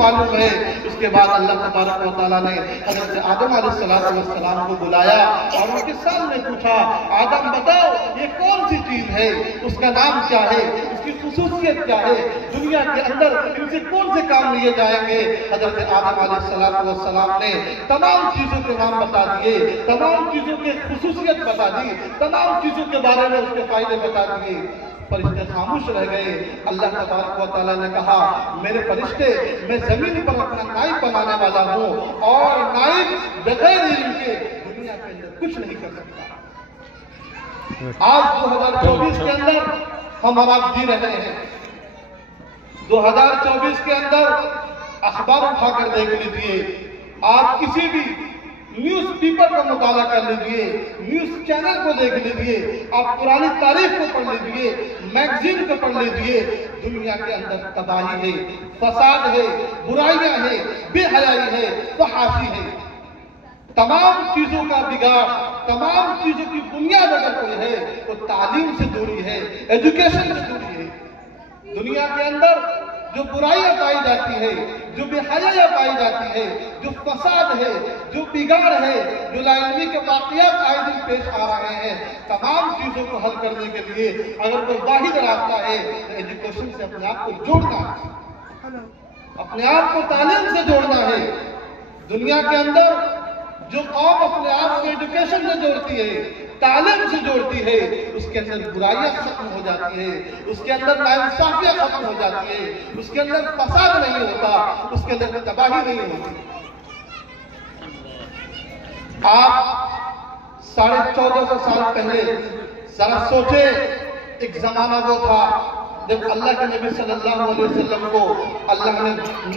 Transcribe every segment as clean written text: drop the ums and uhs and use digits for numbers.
معلوم ہے۔ اس کے بعد اللہ تبارک و تعالیٰ نے حضرت آدم علیہ السلام کو بلایا اور ان کے سامنے پوچھا، آدم بتاؤ یہ کون سی چیز ہے، اس کا نام کیا ہے، اس کی خصوصیت کیا ہے، دنیا کے اندر ان سے کون سے کام لیے جائیں گے؟ حضرت آدم علیہ السلام نے تمام چیزوں کے نام بتا دیے، تمام چیزوں کی خصوصیت بتا دی، تمام چیزوں کے بارے میں اس کے فائدے بتا دیے۔ فرشتے خاموش رہ گئے۔ اللہ تبارک و تعالیٰ نے کہا، میرے فرشتے، میں زمین پر اپنا نائب بنانے والا ہوں اور نائب بغیر علم کے دنیا کے اندر کچھ نہیں کر سکتا۔ آج 2024 کے اندر ہم آپ جی رہے ہیں۔ 2024 کے اندر اخبار اٹھا کر دیکھ لیجئے، آپ کسی بھی نیوز پیپر کا مطالعہ کر لیجئے، نیوز چینل کو دیکھ لیجئے، آپ پرانی تاریخ کو پڑھ لیجئے، میگزین کو پڑھ لیجئے، دنیا کے اندر تباہی ہے، فساد ہے، برائیاں ہیں، بے حیائی ہے، فحاشی ہے۔ تمام چیزوں کا بگاڑ، تمام چیزوں کی بنیاد اگر کوئی ہے وہ تعلیم سے دوری ہے، ایجوکیشن سے دوری ہے۔ دنیا کے اندر جو برائیاں پائی جاتی ہے، جو بے حیائی پائی جاتی ہے، جو فساد ہے، جو بگاڑ ہے، جو لا علمی کے واقعات آئے دن پیش آ رہے ہیں، تمام چیزوں کو حل کرنے کے لیے اگر کوئی واحد راستہ ہے تو ایجوکیشن سے اپنے آپ کو جوڑنا ہے، اپنے آپ کو تعلیم سے جوڑنا ہے۔ دنیا کے اندر جو قوم اپنے آپ کو ایجوکیشن سے جوڑتی ہے، تعلیم سے جوڑتی ہے، اس کے اندر برائیاں ختم ہو جاتی ہے، اس کے اندر ناانصافیاں ختم ہو جاتی ہے، اس کے اندر فساد نہیں ہوتا، اس کے اندر تباہی نہیں ہوتی۔ آپ 1450 سال پہلے ذرا سوچے، ایک زمانہ وہ تھا جب اللہ کے نبی صلی اللہ علیہ وسلم کو اللہ نے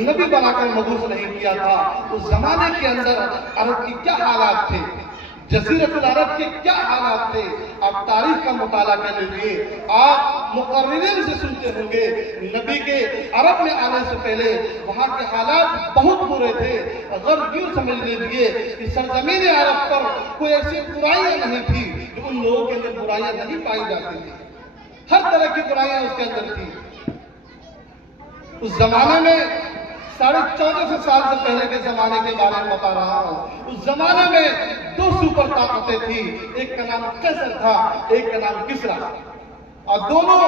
نبی بنا کر مبعوث نہیں کیا تھا۔ اس زمانے کے اندر عرب کی کیا حالات تھے، جزیرۃ العرب کے کیا حالات تھے؟ آپ تاریخ کا مطالعہ کر لیجئے، آپ مقررین سے سنتے ہوں گے، نبی کے عرب میں آنے سے پہلے وہاں کے حالات بہت برے تھے۔ اگر یوں سمجھ لیجئے کہ سرزمین عرب پر کوئی ایسی برائیاں نہیں تھی جو ان لوگوں کے اندر برائیاں نہیں پائی جاتی تھی، ہر طرح کی برائیاں اس کے اندر تھی۔ اس زمانے میں 1450 سال سے پہلے کے زمانے کے بارے میں بتا رہا ہوں۔ اس زمانے میں 2 سپر طاقتیں تھیں، ایک کا نام قیصر تھا، ایک کا نام کسریٰ، اور دونوں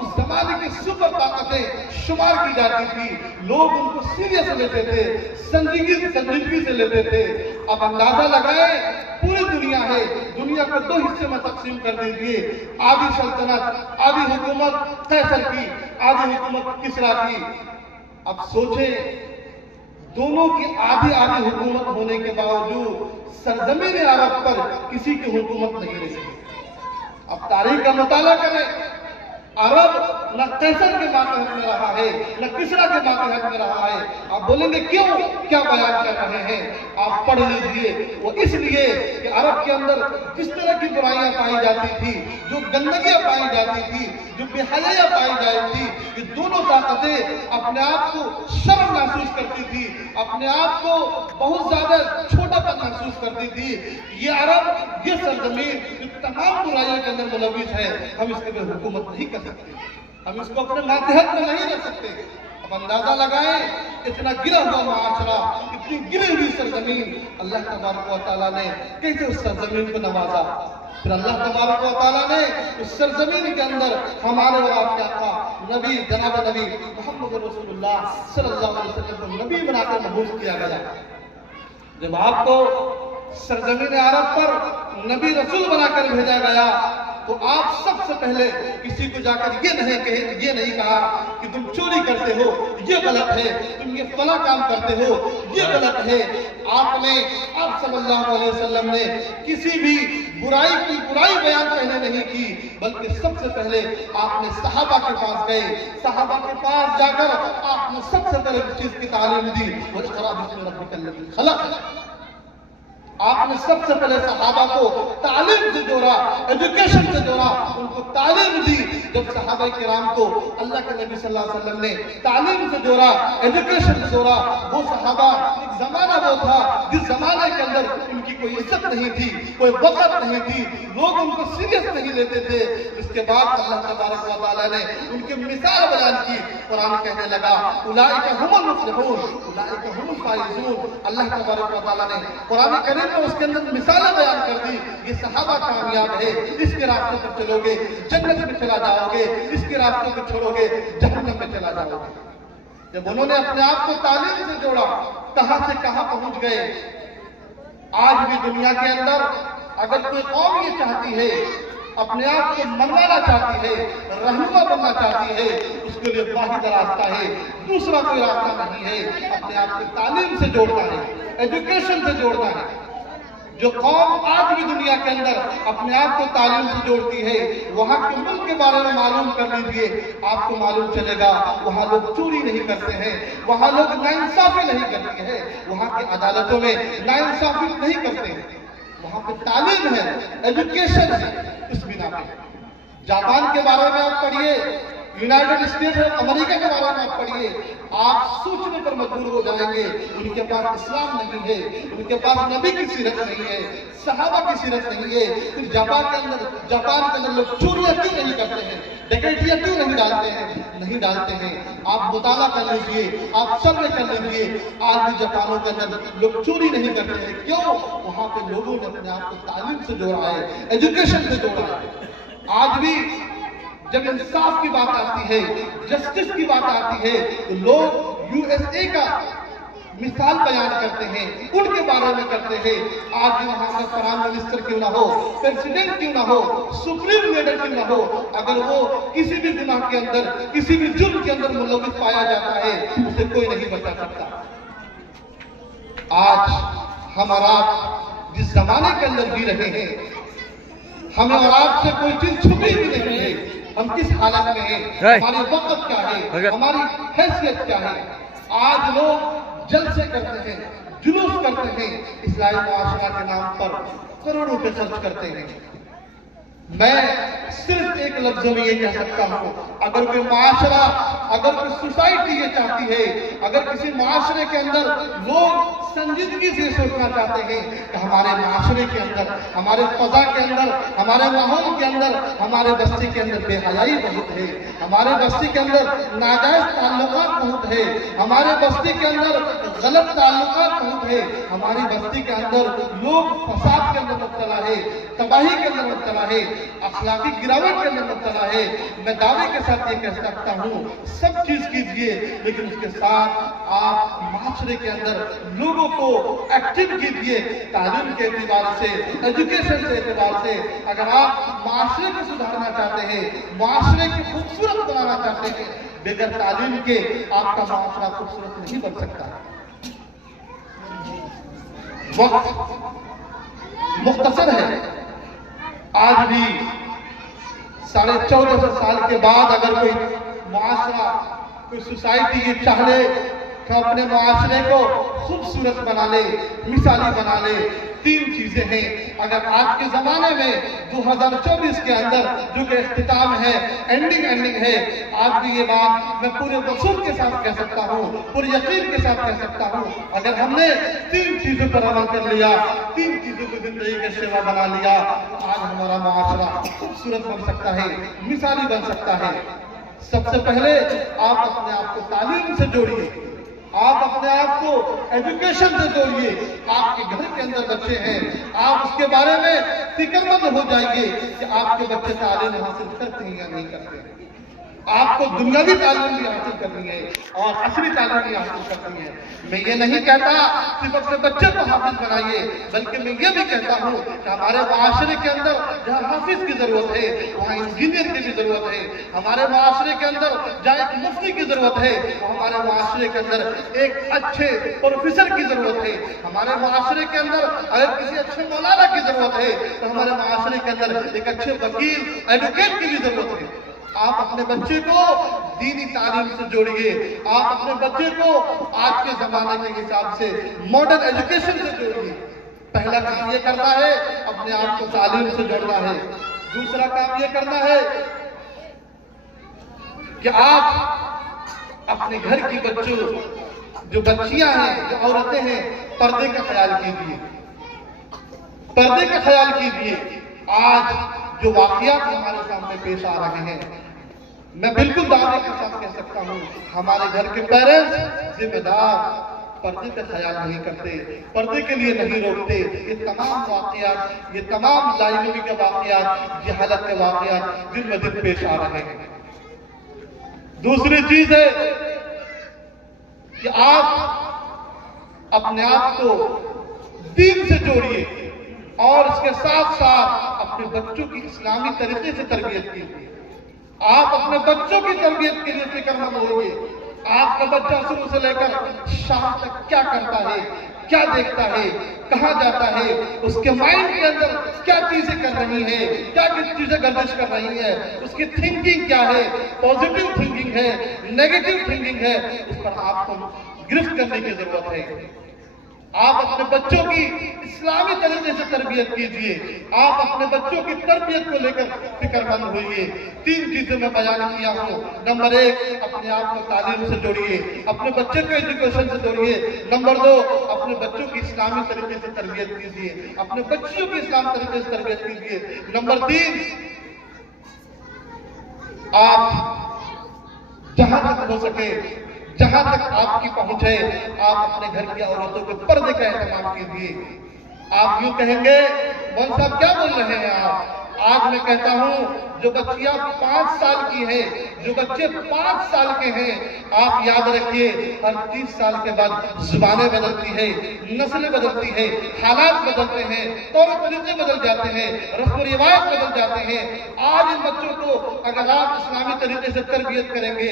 اس زمانے کی سپر طاقتیں شمار کی جاتی تھی۔ لوگ ان کو سیریس لیتے تھے، سنجیدگی سے لیتے تھے۔ اب اندازہ لگائیں، پوری دنیا ہے، دنیا کو 2 حصے میں تقسیم کر دیجئے، آدھی سلطنت، آدھی حکومت قیصر کی، آدھی حکومت کسریٰ کی۔ اب سوچیں، دونوں کی آدھی حکومت ہونے کے باوجود سرزمین عرب پر کسی کی حکومت نہیں رہی۔ اب تاریخ کا مطالعہ کریں، عرب نہ قیصر کے ماتحت میں رہا ہے، نہ کسریٰ کے ماتحت میں رہا ہے۔ آپ بولیں گے کیوں؟ کیا بیان کر رہے ہیں؟ آپ پڑھ لیجئے، وہ اس لیے کہ عرب کے اندر جس طرح کی برائیاں پائی جاتی تھی، جو گندگیاں پائی جاتی تھی، جو بے حیائی پائی جاتی تھی، یہ دونوں طاقتیں اپنے آپ کو شرم محسوس کرتی تھی، اپنے آپ کو بہت زیادہ چھوٹا پن محسوس کرتی تھی۔ یہ عرب، یہ سرزمین جو تمام برائیوں کے اندر ملوث ہے، ہم اس کے بے حکومت نہیں کر سکتے، ہم اس کو اپنے ماتحت میں نہیں رکھ سکتے۔ اب اندازہ لگائیں، اتنا گرا ہوا معاشرہ، اتنی گری ہوئی سرزمین، اللہ تبارک و تعالیٰ نے کیسے اس سرزمین کو نوازا؟ پھر اللہ تبارک و تعالیٰ نے اس سرزمین کے اندر ہمارے اور آپ کے آقا نبی، جناب نبی محمد رسول اللہ صلی اللہ علیہ وسلم کو نبی بنا کر مبعوث کیا گیا۔ جب آپ کو سرزمین عرب پر نبی رسول بنا کر بھیجا گیا تو آپ سب سے پہلے کسی کو جا کر یہ نہیں کہا کہ تم چوری کرتے ہو، یہ غلط ہے، تم یہ فلاں کام کرتے ہو، یہ غلط ہے۔ آپ صلی اللہ علیہ وسلم نے کسی بھی برائی کی برائی بیان پہلے نہیں کی، بلکہ سب سے پہلے آپ نے صحابہ کے پاس گئے، صحابہ کے پاس جا کر آپ نے سب سے پہلے چیز کی تعلیم دی، وَاقْرَأْ بِاسْمِ رَبِّكَ الَّذِي خَلَقَ۔ آپ نے سب سے پہلے صحابہ کو تعلیم سے جوڑا، ایجوکیشن سے جوڑا، ان کو تعلیم دی جب صحابہ کرام کو اللہ کے نبی صلی اللہ علیہ وسلم نے تعلیم سے جوڑا، ایجوکیشن سے جوڑا، وہ صحابہ ایک زمانہ وہ تھا جس زمانے کے اندر ان کی کوئی عزت نہیں تھی، کوئی وقت نہیں تھی، لوگ ان کو سیریس نہیں لیتے تھے۔ اس کے بعد اللہ تبارک و تعالیٰ نے ان کی مثال بیان کی، قرآن کہنے لگا اولئک هم المفلحون اولئک هم الفائزون۔ اللہ تبارک و تعالیٰ نے قرآن کریم میں اس کے اندر مثالیں بیان کر دی، یہ صحابہ کامیاب ہے، اس کے راستے پر چلو گے جنت میں چلا جاؤ گے، اس کے راستے کو چھوڑو گے جہنم میں چلا جاؤ گے۔ جب انہوں نے اپنے آپ کو تعلیم سے جوڑا، کہاں سے کہاں پہنچ گئے۔ آج بھی دنیا کے اندر اگر کوئی قوم یہ چاہتی ہے، اپنے آپ کو منوانا چاہتی ہے، رہنما بننا چاہتی ہے، اس کے لیے واحد راستہ ہے، دوسرا کوئی راستہ نہیں ہے، اپنے آپ کو تعلیم سے جوڑنا ہے، ایجوکیشن سے جوڑنا ہے۔ جو قوم آج بھی دنیا کے اندر اپنے آپ کو تعلیم سے جوڑتی ہے، وہاں کے ملک کے بارے میں معلوم کر لیجئے، آپ کو معلوم چلے گا وہاں لوگ چوری نہیں کرتے ہیں، وہاں لوگ ناانصافی نہیں کرتے ہیں، وہاں کی عدالتوں میں ناانصافی نہیں کرتے ہیں، وہاں پہ تعلیم ہے، ایجوکیشن ہے۔ اس بنا پہ جاپان کے بارے میں آپ پڑھیے، یونائیٹڈ اسٹیٹس اور امریکہ کے بارے میں آپ پڑھیے، آپ سوچنے پر مجبور ہو جائیں گے۔ ان کے پاس اسلام نہیں ہے، ان کے پاس نبی کی سیرت نہیں ہے، صحابہ کی سیرت نہیں ہے۔ پھر جاپان کے اندر لوگ چوریاں کیوں نہیں کرتے ہیں، ڈکیتیاں کیوں نہیں ڈالتے ہیں؟ آپ مطالعہ کر لیجئے، آپ سروے کر لیجئے، آج بھی جاپانوں کے اندر لوگ چوری نہیں کرتے ہیں۔ کیوں؟ وہاں پہ لوگوں نے اپنے آپ کو تعلیم سے جوڑا ہے، ایجوکیشن سے جوڑا ہے۔ آج بھی جب انصاف کی بات آتی ہے، جسٹس کی بات آتی ہے، تو لوگ یو ایس اے کا مثال بیان کرتے ہیں، ان کے بارے میں کرتے ہیں۔ آج بھی وہاں کا پرائم منسٹر کیوں نہ ہو، پریزیڈنٹ کیوں نہ ہو، سپریم لیڈر کیوں نہ ہو، اگر وہ کسی بھی گناہ کے اندر، کسی بھی جرم کے اندر ملوث پایا جاتا ہے، اسے کوئی نہیں بچا سکتا۔ آج ہم اور آپ جس زمانے کے اندر جی رہے ہیں، ہمیں اور آپ سے کوئی چیز چھپی بھی نہیں ہے۔ ہم کس حالت میں ہیں، ہماری وقت کیا ہے، ہماری حیثیت کیا ہے۔ آج لوگ جلسے کرتے ہیں، جلوس کرتے ہیں، اصلاحی معاشرہ کے نام پر کروڑوں روپے خرچ کرتے ہیں۔ میں صرف ایک لفظ میں یہ کہہ سکتا ہوں، اگر کوئی معاشرہ، اگر کوئی سوسائٹی یہ چاہتی ہے، اگر کسی معاشرے کے اندر لوگ سنجیدگی سے سوچنا چاہتے ہیں کہ ہمارے معاشرے کے اندر، ہمارے فضا کے اندر، ہمارے ماحول کے اندر، ہمارے بستی کے اندر بے حیائی بہت ہے، ہمارے بستی کے اندر ناجائز تعلقات بہت ہے، ہمارے بستی کے اندر غلط تعلقات بہت ہے، ہماری بستی کے اندر لوگ فساد کے اندر مبتلا ہے، تباہی کے اندر مبتلا ہے، اخلاقی گراوٹ کے اندر مبتلا ہے، میں دعوے کے ساتھ یہ کہہ سکتا ہوں، سب چیز کیجئے، لیکن اس کے ساتھ آپ معاشرے کے اندر لوگوں کو ایکٹیو کیجئے، تعلیم کے اعتبار سے، ایجوکیشن کے اعتبار سے۔ اگر آپ معاشرے کو سدھارنا چاہتے ہیں، معاشرے کو خوبصورت بنانا چاہتے ہیں، بغیر تعلیم کے آپ کا معاشرہ خوبصورت نہیں بن سکتا۔ وقت مختصر ہے، آج بھی 1450 سال کے بعد اگر کوئی معاشرہ، کوئی سوسائٹی یہ چاہ لے کہ اپنے معاشرے کو خوبصورت بنا لے، مثالی بنا لے، 3 چیزیں ہیں۔ اگر آج کے زمانے میں 2024 کے اندر جو کہ اختتام ہے، اینڈنگ ہے، آج بھی یہ بات میں پورے وصول کے ساتھ کہہ سکتا ہوں، پورے یقین کے ساتھ کہہ سکتا ہوں، اگر ہم نے 3 چیزوں پر عمل کر لیا، 3 چیزوں کو زندگی کا شیوا بنا لیا، آج ہمارا معاشرہ خوبصورت بن سکتا ہے، مثالی بن سکتا ہے۔ سب سے پہلے آپ اپنے آپ کو تعلیم سے جوڑیے، آپ اپنے آپ کو ایجوکیشن سے جوڑیے۔ آپ کے گھر کے اندر بچے ہیں، آپ اس کے بارے میں فکر مند ہو جائیے کہ آپ کے بچے تعلیم حاصل کرتے ہیں یا نہیں کرتے ہیں۔ آپ کو دنیاوی تعلیم بھی حاصل کرنی ہے اور عصری تعلیم بھی حاصل کرنی ہے۔ میں یہ نہیں کہتا صرف اپنے بچے کو حافظ بنائیے، بلکہ میں یہ بھی کہتا ہوں کہ ہمارے معاشرے کے اندر جہاں حافظ کی ضرورت ہے وہاں انجینئر کی بھی ضرورت ہے، ہمارے معاشرے کے اندر جہاں ایک مفتی کی ضرورت ہے وہ ہمارے معاشرے کے اندر ایک اچھے پروفیسر کی ضرورت ہے، ہمارے معاشرے کے اندر اگر کسی اچھے مولانا کی ضرورت ہے تو ہمارے معاشرے کے اندر ایک اچھے وکیل، ایڈوکیٹ کی بھی ضرورت ہے۔ آپ اپنے بچے کو دینی تعلیم سے جوڑیے، آپ اپنے بچے کو آج کے زمانے کے حساب سے ماڈرن ایجوکیشن سے جوڑیے۔ پہلا کام یہ کرنا ہے اپنے آپ کو تعلیم سے جوڑنا ہے، دوسرا کام یہ کرنا ہے کہ آپ اپنے گھر کی بچوں جو بچیاں ہیں جو عورتیں ہیں پردے کا خیال کیجیے، پردے کا خیال کیجیے۔ آج جو واقعات ہمارے سامنے پیش آ رہے ہیں میں بالکل دعوے کے ساتھ کہہ سکتا ہوں ہمارے گھر کے پیرنٹس ذمہ دار پردے کا خیال نہیں کرتے، پردے کے لیے نہیں روکتے۔ یہ تمام واقعات، یہ تمام لاعلمی کے واقعات، جہالت کے واقعات دن بدن پیش آ رہے ہیں۔ دوسری چیز ہے کہ آپ اپنے آپ کو دین سے جوڑیے اور اس کے ساتھ ساتھ اپنے بچوں کی اسلامی طریقے سے تربیت کیجیے۔ آپ اپنے بچوں کی تربیت کے لیے فکر مند ہوئیے۔ آپ کا بچہ صبح سے لے کر شام تک کیا کرتا ہے، کیا دیکھتا ہے، کہاں جاتا ہے، اس کے مائنڈ کے اندر کیا چیزیں کر رہی ہیں، کیا چیزیں گردش کر رہی ہیں، اس کی تھنکنگ کیا ہے، پازیٹیو تھنکنگ ہے، نیگیٹو تھنکنگ ہے، اس پر آپ کو گرفت کرنے کی ضرورت ہے۔ آپ اپنے بچوں کی اسلامی طریقے سے تربیت کیجئے۔ آپ اپنے بچوں کی تربیت کو لے کر فکر مند ہوئیے۔ 3 چیزیں میں بیان کیا ہوں۔ نمبر 1، اپنے آپ کو تعلیم سے جوڑیے، اپنے بچے کو ایجوکیشن سے جوڑیے۔ نمبر 2، اپنے بچوں کی اسلامی طریقے سے تربیت کیجئے، اپنے بچیوں کی اسلام طریقے سے تربیت کیجئے۔ نمبر 3، آپ جہاں تک ہو سکے، جہاں تک آپ کی پہنچ ہے، آپ اپنے گھر کی عورتوں کو پردے کا اہتمام کیجیے۔ آپ یوں کہیں گے مولوی صاحب کیا بول رہے ہیں آپ؟ آج میں کہتا ہوں جو بچیاں 5 سال کی ہیں، جو بچے 5 سال کے ہیں، آپ یاد رکھیے ہر 30 سال کے بعد زبانیں بدلتی ہیں، نسلیں بدلتی ہیں، حالات بدلتے ہیں، طور طریقے بدل جاتے ہیں، رسم و روایت بدل جاتے ہیں۔ آج ان بچوں کو اگر آپ اسلامی طریقے سے تربیت کریں گے،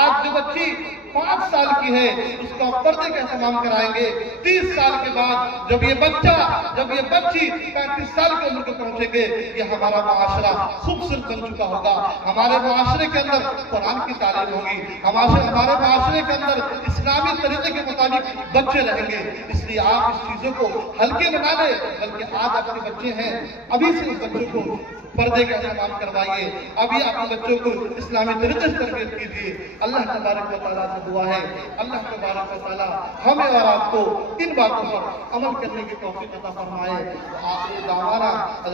آج جو بچی 5 سال کی ہے اس کا پردے کا اہتمام کرائیں گے، 30 سال کے بعد جب یہ بچہ، جب یہ بچی 35 سال کی عمر کو پہنچے گے، یہ ہمارا معاشرہ خوبصورت بن چکا ہوگا۔ ہمارے معاشرے کے اندر قرآن کی تعلیم ہوگی، ہمارے معاشرے کے اندر اسلامی طریقے کے مطابق بچے رہیں گے۔ اس لیے آپ اس چیزوں کو ہلکے نہ لیں، بلکہ آج اپنے بچے ہیں، ابھی سے اس بچوں کو پردے کا اہتمام کروائیے، ابھی اپنے بچوں کو اسلامی طریقے سے تربیت کیجیے۔ اللہ تبارک و تعالیٰ سے دعا ہے اللہ تبارک و تعالیٰ ہمیں اور آپ کو ان باتوں پر عمل کرنے کی توفیق عطا فرمائے۔ آخر دعوانا